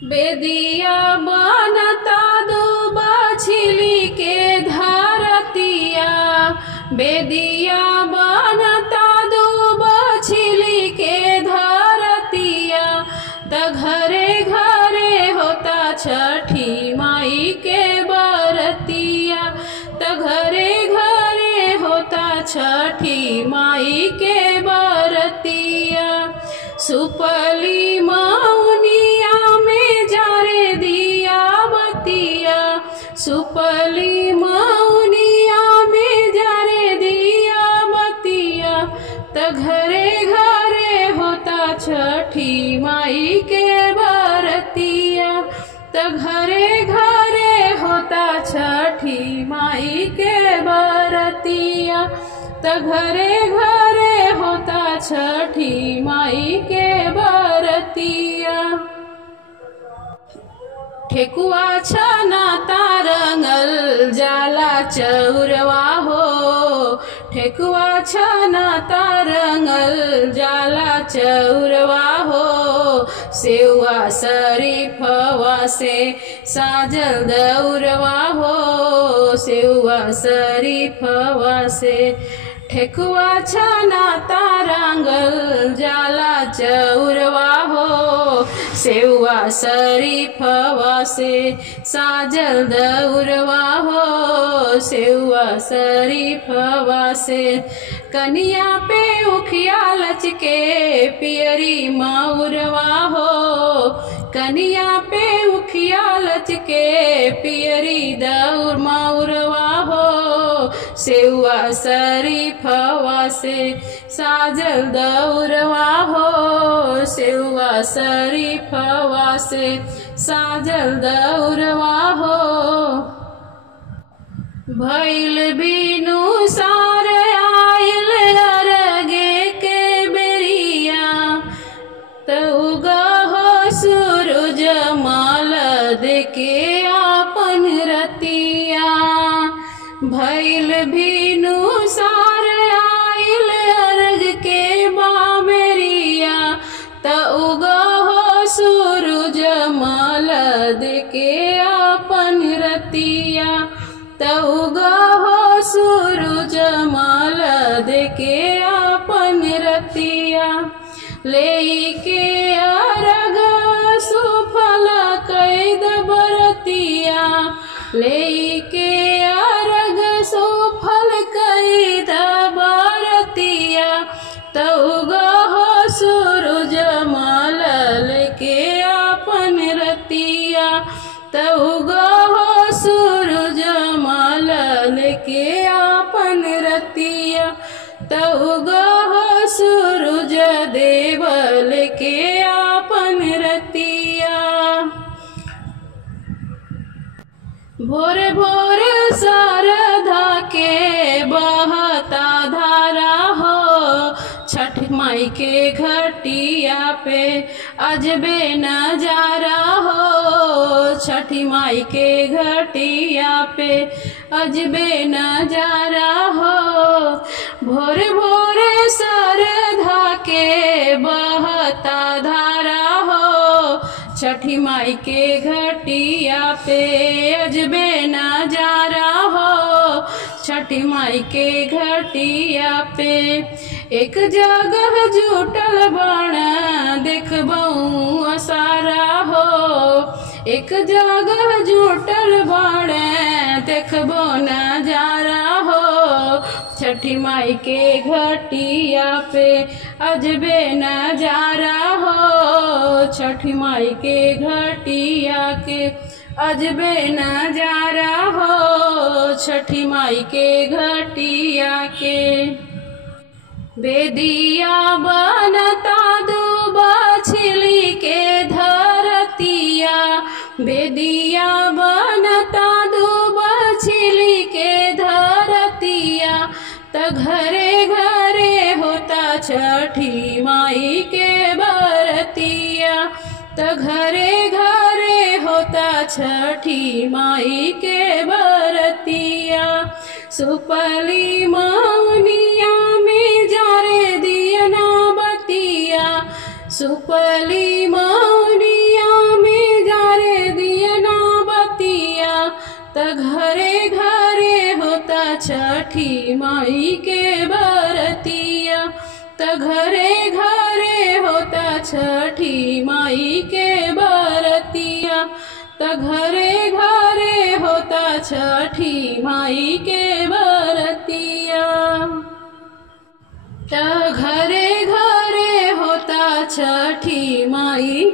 बेदिया बनता दुबा छिली के धरतिया, बेदिया बनता दुबा छिली के धरतिया। त घरे घरे होता छठी माई के बरतिया, त घरे घरे होता छठी माई के बरतिया। सुपली मौनिया में जारे दिया बतिया, सुपली मौनिया में जारे दिया बतिया। त घरे घरे होता छठी माई के बरतिया, त घरे घरे होता छठी माई के बरतिया, त घरे घरे होता छठी माई के बरतिया। ठेकुआ छना तारंगल जाला चौरवा हो, ठेकुआ छना तारंगल जाला चौरवा हो। सेवा शरीफवा से साजल दौरवा हो, सेवा शरीफवा से। ठेकुआ छना तारंगल जाला चौरवा हो, सेवा शरीफवा से साजल दौरवा हो, सेवा शरीफवा से। कनिया पे उखिया लचके पियरी मौरवा हो, कनिया पे उखिया लचके पियरी दौर मौरवा हो। सेवा शरीफवा से साजल दौरवा हो, सेवा शरीफवा से साजल दौरवा हो। भइल बिनु सार आइल अरगे के बेरिया, त उगहो सूरज माल देके आपन रतिया। भइल बिनु सार आइल अर्घ के बामेरिया, त उगहो सूरज माल देके आपन रतिया, त उगहो सूरज माल देके आपन रतिया। लेके अर्घ सुफल कैद बरतिया, लेके अर्घ सुफल कैद बरतिया। त उगहो सूरज माल लेके आपन रतिया, त उगहो सूरज माल लेके आपन रतिया, त उगहो सूरज देव लेके आपन रतिया। भोर भोर शारदा के बहता धारा हो, छठ माई के घटिया पे अजबे नजारा हो, छठी माई के घटिया पे अजबे नजारा हो। भोर भोर शारदा के बहता धारा हो, छठी माई के घटिया पे अजबे नजारा हो, छठी माई के घटिया पे। एक जगह जुटल बण देखबऊ असारा हो, एक जगह जुटल बण देखबो नजारा हो। छठी माई के घटिया पे अजबे नजारा हो, छठी माई के घटिया के अजबे नजारा हो, छठी माई के घटिया के। बेदिया बनता दुबा छिली के धरतिया, बेदिया बनता दुबा छिली के धरतिया। त घरे घरे होता छठी माई के बरतिया, त घरे घरे होता छठी माई के बरतिया। सुपली मौनिया में जारे दियना बतिया, सुपली मौनिया में घरे घरे होता छठी माई के बरतिया, त घरे घरे होता छठी माई के बरतिया, त घरे घरे होता छठी माई के बरतिया, त घरे घरे होता छठी माई